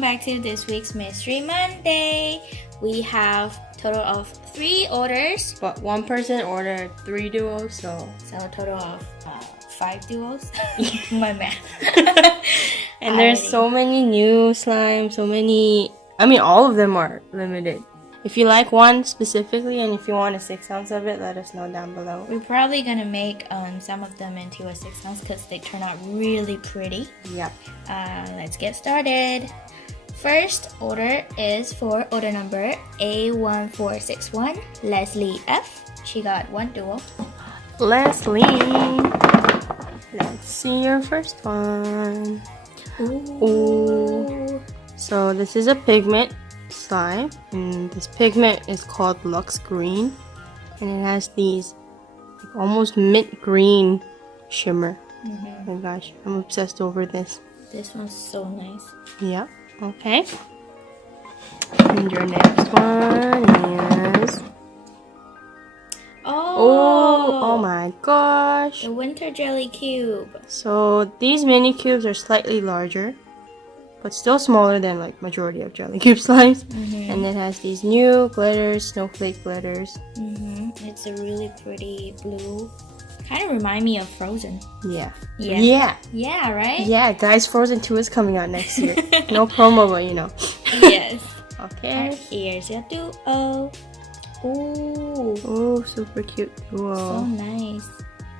welcome back to this week's Mystery Monday. We have total of 3 orders. But one person ordered 3 duos, so a total of 5 duos. My math. And there's so many new slimes, all of them are limited. If you like one specifically and if you want a 6 ounce of it, let us know down below. We're probably gonna make some of them into a 6 ounce because they turn out really pretty. Yep. Let's get started. First order is for order number A1461, Leslie F. She got 1 duo. Leslie, let's see your first one. Ooh. So this is a pigment slime, and this pigment is called Lux Green, and it has these almost mint green shimmer. Oh my gosh, I'm obsessed over this. This one's so nice. Yeah. Okay. And your next one is oh my gosh, the winter jelly cube. So these mini cubes are slightly larger, but still smaller than like majority of jelly cube slimes. And it has these new glitters, snowflake glitters. It's a really pretty blue. Kind of remind me of Frozen. Yeah, right? Yeah, guys, Frozen 2 is coming out next year. No promo, but you know. Yes. Okay. Right, here's your duo. Ooh, super cute duo. So nice.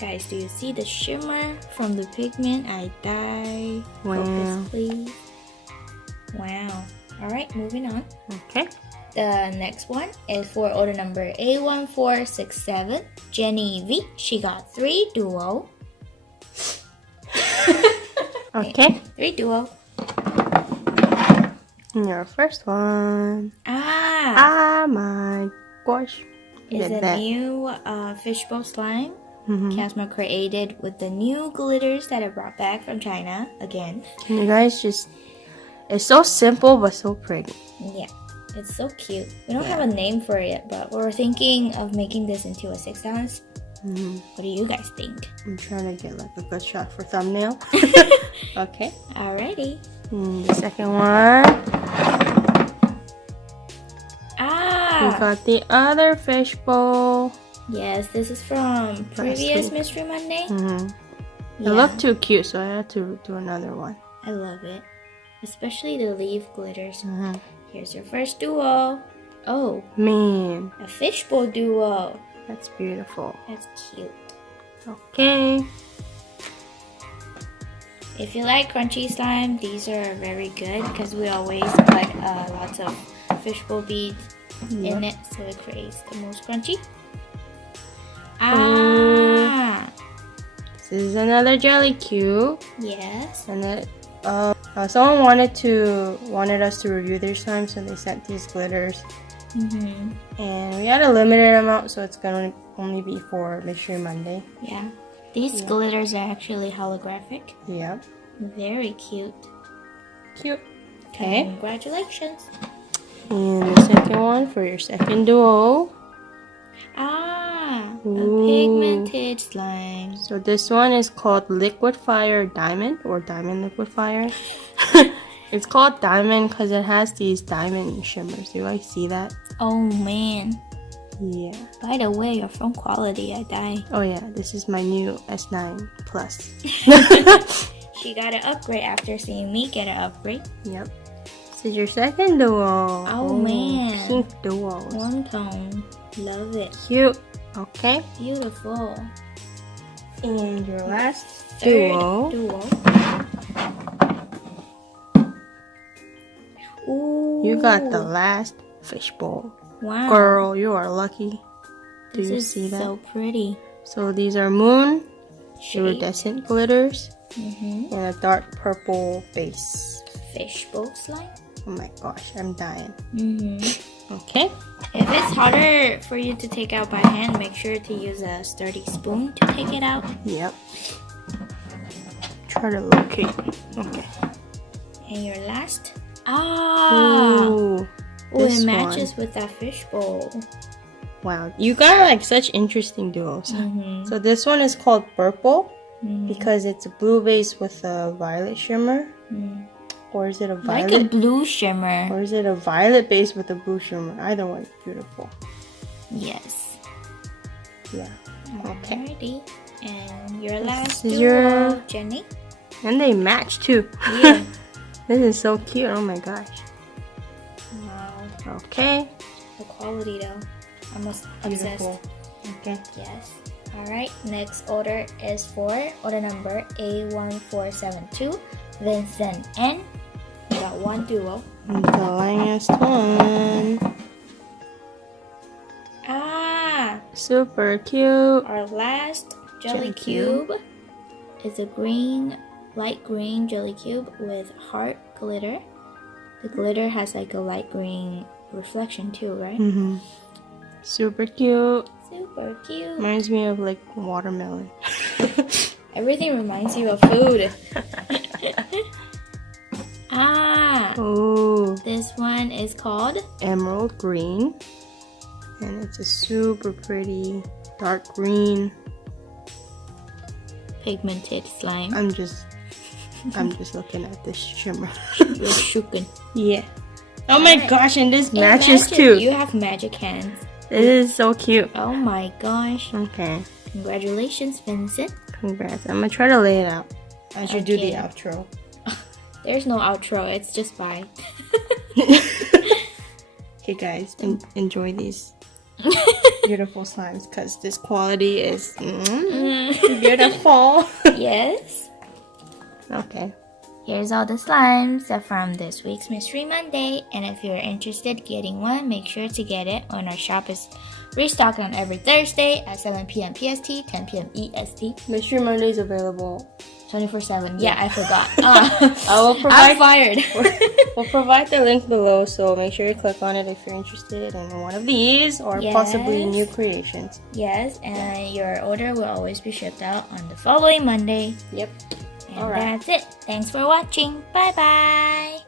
Guys, do you see the shimmer from the pigment? I die. Wow. Focus, please. Wow. Alright, moving on. Okay. The next one is for order number A1467, Jenny V. She got 3 duo. Okay. 3 duo. Your first one. Ah, My gosh. is a new Fishbowl slime. Kyakyasmr created with the new glitters that I brought back from China again. Can you guys just... It's so simple but so pretty. Yeah, it's so cute. We don't have a name for it, but we're thinking of making this into a 6 ounce. What do you guys think? I'm trying to get like a good shot for thumbnail. Okay. Alrighty. The second one. We got the other fishbowl. Yes, this is from previous Mystery Monday. It looked too cute, so I had to do another one. I love it. Especially the leaf glitters. Here's your first duo. Oh, man, a fishbowl duo. That's beautiful. That's cute. Okay. If you like crunchy slime, these are very good because we always put lots of fishbowl beads in it, so it creates the most crunchy. This is another jelly cube. Yes. And it, someone wanted us to review their slime, so they sent these glitters. And we had a limited amount, so it's gonna only be for Mystery Monday. Yeah. These glitters are actually holographic. Yep. Very cute. Cute. Okay. Congratulations. And the second one for your second duo. A pigmented slime. So this one is called Liquid Fire Diamond, or Diamond Liquid Fire. It's called Diamond because it has these diamond shimmers. Do you guys see that? Oh man. Yeah. By the way, your phone quality, I die. Oh yeah, this is my new S9 Plus. She got an upgrade after seeing me get an upgrade. Yep. This is your second duo. Oh man. Pink duos. One tone. Love it. Cute. Okay. Beautiful. And your last Third duo. Ooh. You got the last fishbowl. Wow. Girl, you are lucky. Do This you is see that? so pretty. So these are moon Shade. iridescent glitters and a dark purple base. Fishbowl slime. Oh my gosh, I'm dying. Okay. If it's harder for you to take out by hand, make sure to use a sturdy spoon to take it out. Yep. Try to locate. Okay. And your last. Ooh, it matches with that fishbowl. Wow, you got like such interesting duos. So this one is called Purple because it's a blue base with a violet shimmer. Or is it a Like violet? a blue shimmer. Or is it a violet base with a blue shimmer? Either way, beautiful. Yes. Yeah. Okay. Alrighty. And your last is duo, your- Jenny. And they match too. Yeah. This is so cute. Oh my gosh. Wow. Okay. The quality though. I'm obsessed. Beautiful. Okay. Yes. Alright. Next order is for order number A1472. Vincent N. We got one duo. The last one. Ah! Super cute. Our last jelly Jelly cube. cube is a green, light green jelly cube with heart glitter. The glitter has like a light green reflection too, right? Mm-hmm. Super cute. Super cute. Reminds me of like watermelon. Everything reminds you of food. Ah! Oh, This one is called emerald green. And it's a super pretty dark green. pigmented slime. I'm just looking at this shimmer. You're shooken. Yeah. Oh my Alright. gosh, and this It matches too. You have magic hands. It is so cute. Oh my gosh. Okay. Congratulations, Vincent. Congrats. I'm gonna try to lay it out. I should do the Okay. outro. There's no outro, it's just bye. Okay guys, enjoy these beautiful slimes because this quality is beautiful. Yes. Okay. Here's all the slimes from this week's Mystery Monday. And if you're interested getting one, make sure to get it when our shop is restocked on every Thursday at 7 p.m. PST, 10 p.m. EST, Mystery Monday is available. 24/7. Yeah, I forgot. I will provide. I'm fired. We'll provide the link below, so make sure you click on it if you're interested in one of these or possibly Yes. new creations. Yes, and your order will always be shipped out on the following Monday. Yep. And Alright. that's it. Thanks for watching. Bye bye.